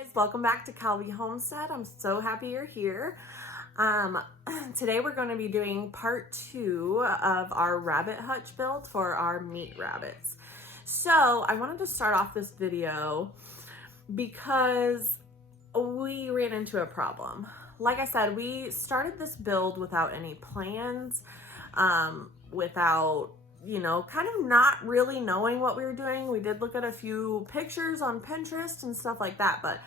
guys, welcome back to Calvi Homestead. I'm so happy you're here. Today we're going to be doing part 2 of our rabbit hutch build for our meat rabbits. So I wanted to start off this video because we ran into a problem. Like I said, we started this build without any plans, without kind of not really knowing what we were doing. We did look at a few pictures on Pinterest and stuff like that, but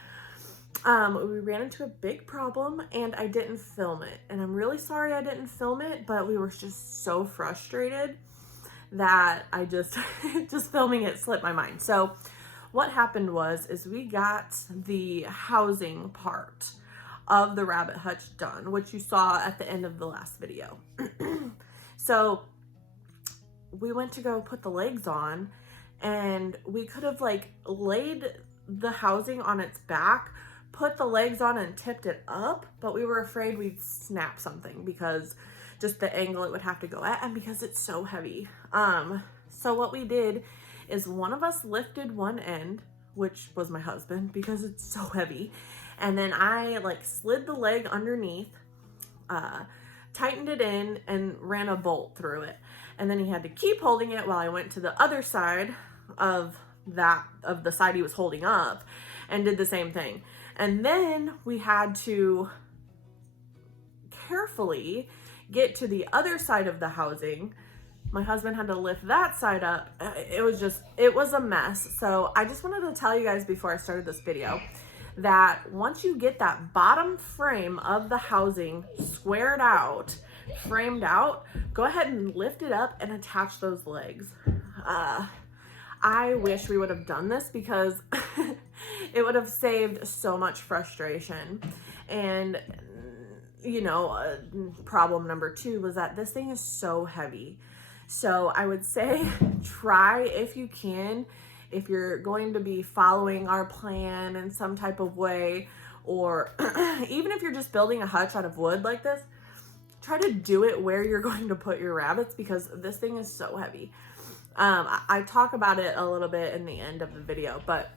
we ran into a big problem and I didn't film it. And I'm really sorry I didn't film it, but we were just so frustrated that I just filming it slipped my mind. So what happened is we got the housing part of the rabbit hutch done, which you saw at the end of the last video. So we went to go put the legs on and we could have laid the housing on its back, put the legs on and tipped it up, but we were afraid we'd snap something because just the angle it would have to go at and because it's so heavy. So what we did is one of us lifted one end, which was my husband because it's so heavy. And then I slid the leg underneath, tightened it in and ran a bolt through it. And then he had to keep holding it while I went to the other side of the side he was holding up and did the same thing. And then we had to carefully get to the other side of the housing. My husband had to lift that side up. It was a mess. So I just wanted to tell you guys before I started this video that once you get that bottom frame of the housing squared out, framed out, go ahead and lift it up and attach those legs. I wish we would have done this because it would have saved so much frustration. And problem number 2 was that this thing is so heavy. So I would say try if you can, if you're going to be following our plan in some type of way, or even if you're just building a hutch out of wood like this, try to do it where you're going to put your rabbits because this thing is so heavy. I talk about it a little bit in the end of the video, but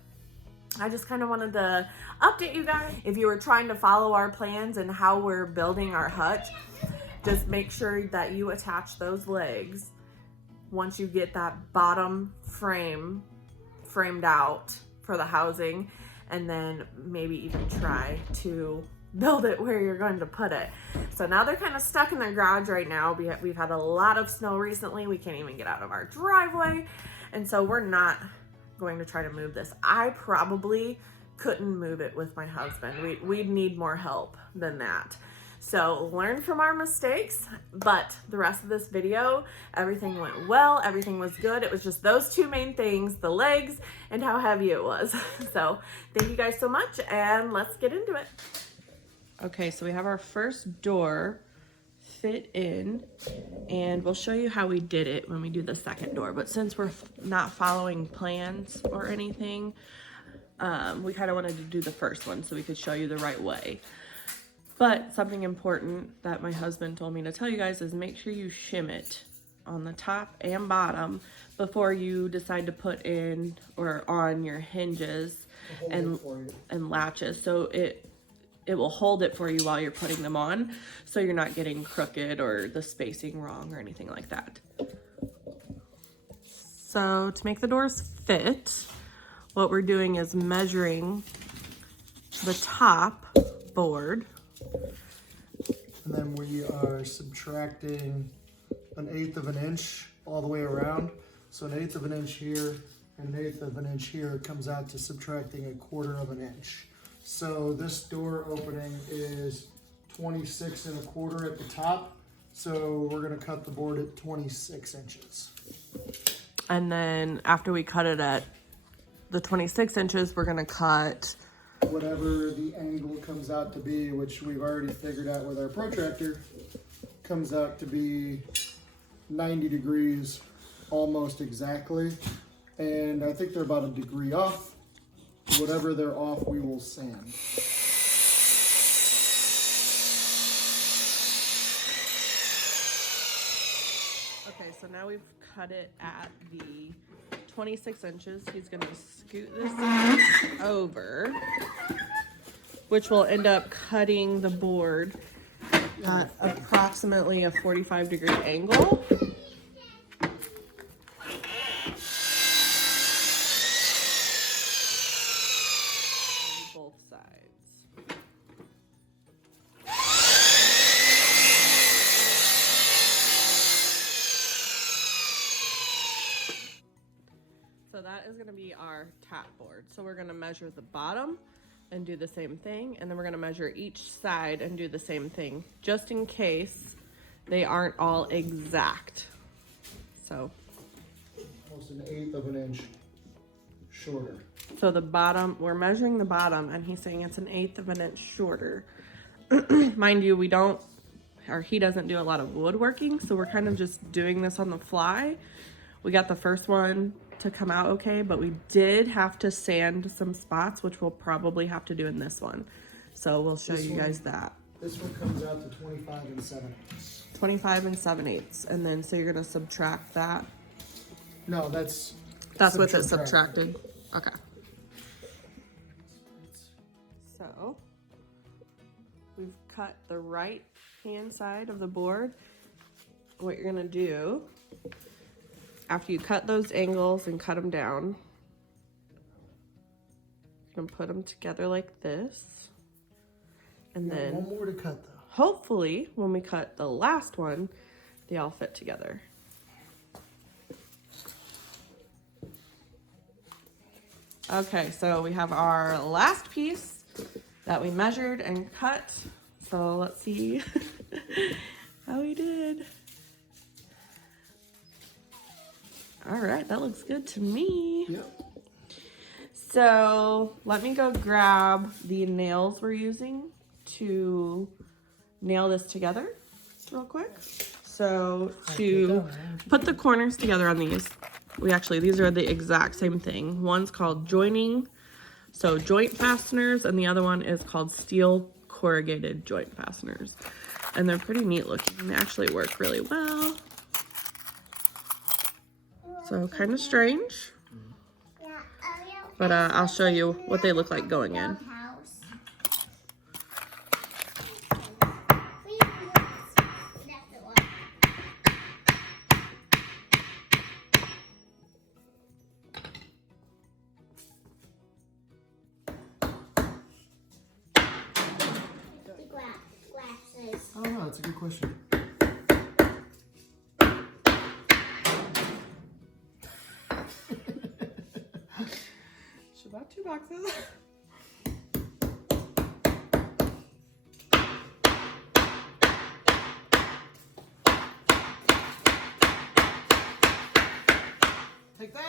I just kind of wanted to update you guys. If you were trying to follow our plans and how we're building our hutch, just make sure that you attach those legs once you get that bottom framed out for the housing, and then maybe even try to build it where you're going to put it. So now they're kind of stuck in their garage right now. We've had a lot of snow recently. We can't even get out of our driveway. And so we're not going to try to move this. I probably couldn't move it with my husband. We'd need more help than that. So learn from our mistakes, but the rest of this video, everything went well, everything was good. It was just those 2 main things, the legs and how heavy it was. So thank you guys so much and let's get into it. Okay, so we have our first door fit in and we'll show you how we did it when we do the second door. But since we're not following plans or anything, we kind of wanted to do the first one so we could show you the right way. But something important that my husband told me to tell you guys is make sure you shim it on the top and bottom before you decide to put in or on your hinges and latches. So it will hold it for you while you're putting them on, so you're not getting crooked or the spacing wrong or anything like that. So to make the doors fit, what we're doing is measuring the top board. And then we are subtracting 1/8 of an inch all the way around. So 1/8 of an inch here and 1/8 of an inch here comes out to subtracting 1/4 of an inch. So this door opening is 26 1/4 at the top. So we're gonna cut the board at 26 inches. And then after we cut it at the 26 inches, we're gonna cut whatever the angle comes out to be, which we've already figured out with our protractor, comes out to be 90 degrees almost exactly. And I think they're about a degree off. Whatever they're off, we will sand. Okay, so now we've cut it at the 26 inches. He's gonna scoot this over which will end up cutting the board at approximately a 45-degree angle. Both sides. So that is going to be our top board. So we're going to measure the bottom and do the same thing, and then we're going to measure each side and do the same thing, just in case they aren't all exact. So Almost an 1/8 of an inch shorter. so the bottom, we're measuring the bottom, and he's saying it's an 1/8 of an inch shorter. Mind you, we don't, or he doesn't do a lot of woodworking, so we're kind of just doing this on the fly. We got the first one to come out okay, but we did have to sand some spots, which we'll probably have to do in this one. So we'll show you guys that. This one comes out to 25 and 7/8. 25 and 7/8, and then so you're gonna subtract that. No, that's What it's subtracted. Okay. So we've cut the right hand side of the board. What you're gonna do after you cut those angles and cut them down, you're gonna put them together like this, and then one more to cut though. hopefully when we cut the last one, they all fit together. Okay, so we have our last piece that we measured and cut. So let's see how we did. All right, that looks good to me. Yep. So let me go grab the nails we're using to nail this together real quick. So to put the corners together on these, these are the exact same thing. One's called joining, so joint fasteners, and the other one is called steel corrugated joint fasteners. And they're pretty neat looking. They actually work really well. So kind of strange, but I'll show you what they look like going in. I don't know, that's a good question. Should I have 2 boxes? Take that!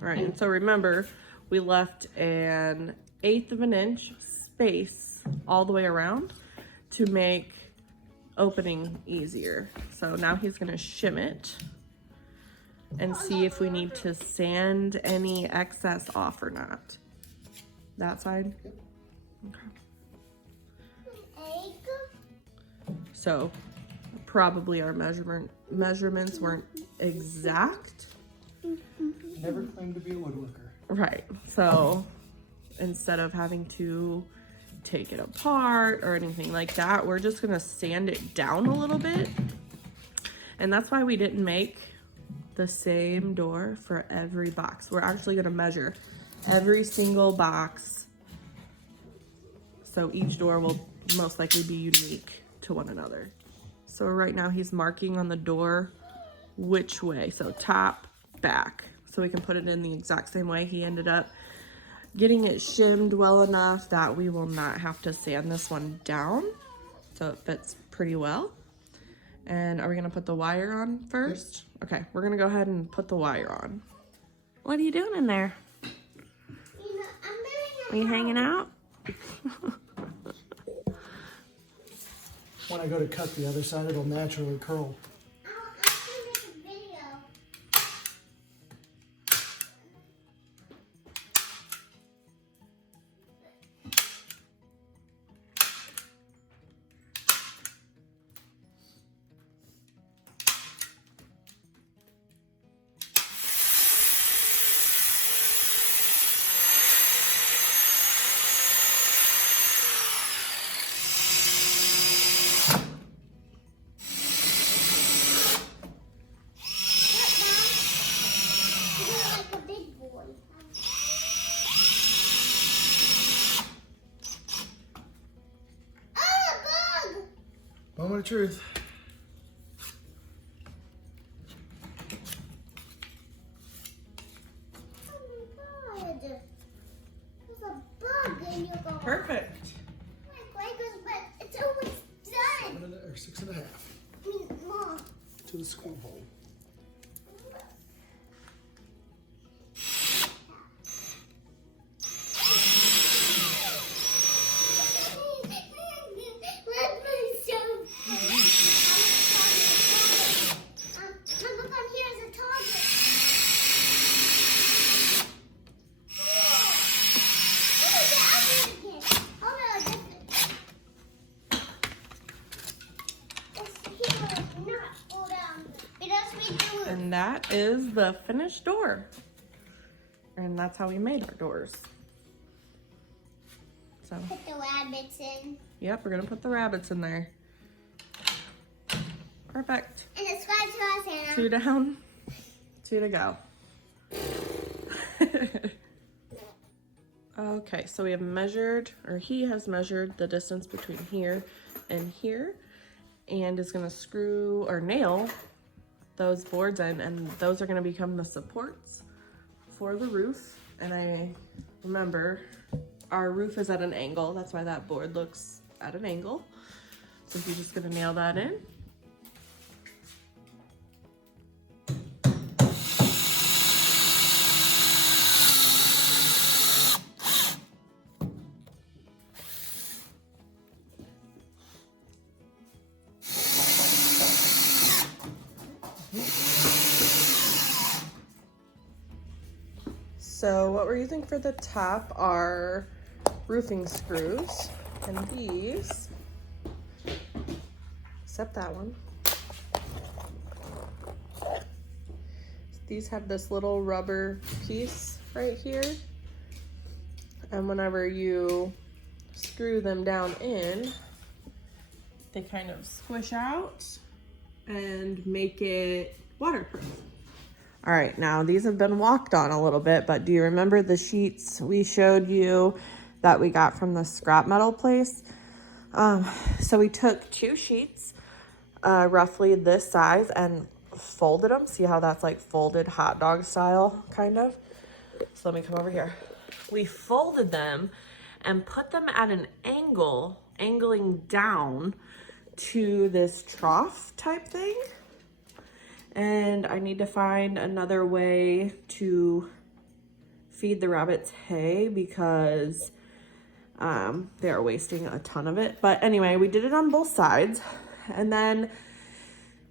All right, and so remember, we left an 1/8 of an inch space all the way around to make opening easier. So now he's gonna shim it and see if we need to sand any excess off or not. That side? Okay. So probably our measurements weren't exact. Never claimed to be a woodworker. Right, so instead of having to take it apart or anything like that, we're just gonna sand it down a little bit. And that's why we didn't make the same door for every box. We're actually gonna measure every single box, so each door will most likely be unique to one another. So right now he's marking on the door which way, so top, back, so we can put it in the exact same way. He ended up getting it shimmed well enough that we will not have to sand this one down, so it fits pretty well. And are we gonna put the wire on first? Okay, we're gonna go ahead and put the wire on. What are you doing in there? Are you hanging out? When I go to cut the other side, it'll naturally curl. Moment of truth. Oh my God. There's a bug in your ball. Perfect. My Legos, but it's almost done. 6.5 I mean, Mom. to the screw hole. Let myself. Look on here is a target. And that is the finished door. And that's how we made our doors. So, Put the rabbits in. yep, we're gonna put the rabbits in there. Perfect. And subscribe to us, Hannah. 2 down, 2 to go. Okay, so we have measured, or he has measured the distance between here and here, and is gonna screw or nail those boards in, and those are gonna become the supports for the roof. And I remember our roof is at an angle, that's why that board looks at an angle. So he's just gonna nail that in. So what we're using for the top are roofing screws, and these, except that one, these have this little rubber piece right here, and whenever you screw them down in, they kind of squish out and make it waterproof. All right, now these have been walked on a little bit, but do you remember the sheets we showed you that we got from the scrap metal place? So we took 2 sheets, roughly this size, and folded them. See how that's like folded hot dog style, kind of? So let me come over here. We folded them and put them at an angle, angling down to this trough type thing. And I need to find another way to feed the rabbits hay because they are wasting a ton of it. But anyway, we did it on both sides. And then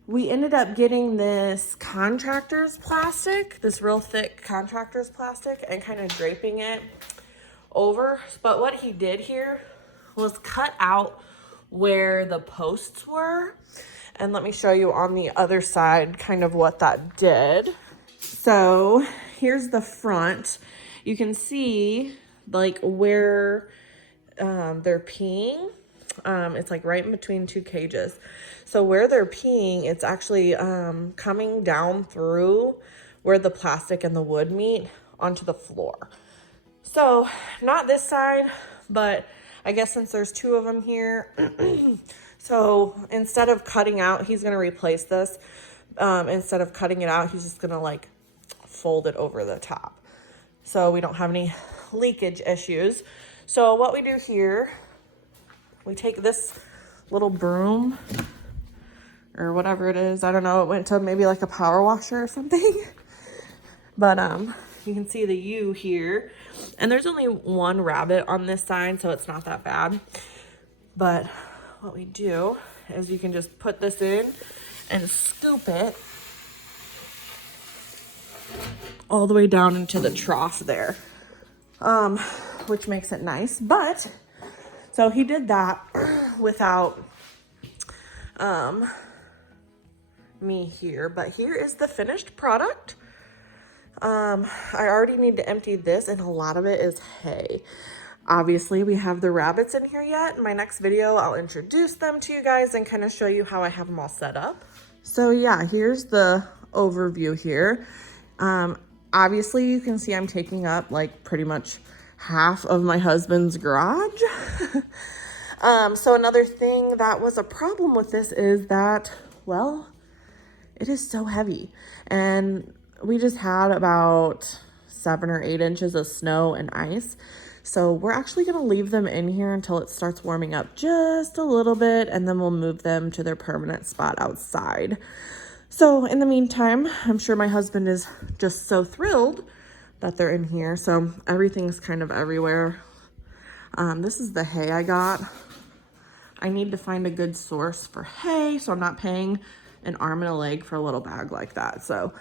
we ended up getting this contractor's plastic, this real thick contractor's plastic, and kind of draping it over. But what he did here was cut out where the posts were. And let me show you on the other side kind of what that did. So here's the front. You can see like where they're peeing. It's like right in between 2 cages. So where they're peeing, it's actually coming down through where the plastic and the wood meet onto the floor. So not this side, but I guess since there's 2 of them here, so instead of cutting out, he's going to replace this. Instead of cutting it out, he's just going to like fold it over the top. So we don't have any leakage issues. So what we do here, we take this little broom or whatever it is. I don't know. It went to maybe like a power washer or something. But you can see the U here. And there's only 1 rabbit on this side, so it's not that bad. But what we do is you can just put this in and scoop it all the way down into the trough there, which makes it nice. But so he did that without me here, but here is the finished product. I already need to empty this, and a lot of it is hay. Obviously, we have the rabbits in here yet. In my next video, I'll introduce them to you guys and kind of show you how I have them all set up. So yeah, here's the overview here. Obviously, you can see I'm taking up like pretty much half of my husband's garage. So another thing that was a problem with this is that, well, it is so heavy. And we just had about 7 or 8 inches of snow and ice. So we're actually going to leave them in here until it starts warming up just a little bit, and then we'll move them to their permanent spot outside. So in the meantime, I'm sure my husband is just so thrilled that they're in here. So everything's kind of everywhere. This is the hay I got. I need to find a good source for hay, so I'm not paying an arm and a leg for a little bag like that. So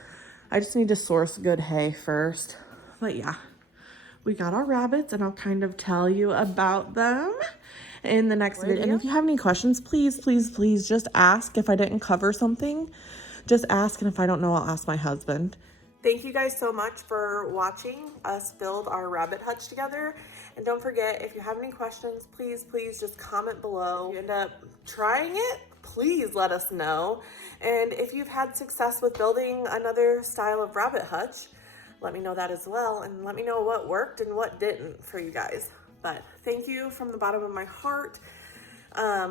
I just need to source good hay first. But yeah, we got our rabbits, and I'll kind of tell you about them in the next video. And if you have any questions, please, please, please just ask. If I didn't cover something, just ask. And if I don't know, I'll ask my husband. Thank you guys so much for watching us build our rabbit hutch together. And don't forget, if you have any questions, please, please just comment below. If you end up trying it, please let us know. And if you've had success with building another style of rabbit hutch, let me know that as well. And let me know what worked and what didn't for you guys. But thank you from the bottom of my heart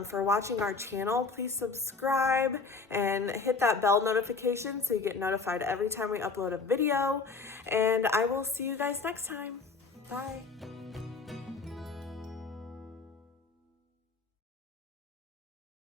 for watching our channel. Please subscribe and hit that bell notification so you get notified every time we upload a video. And I will see you guys next time. Bye.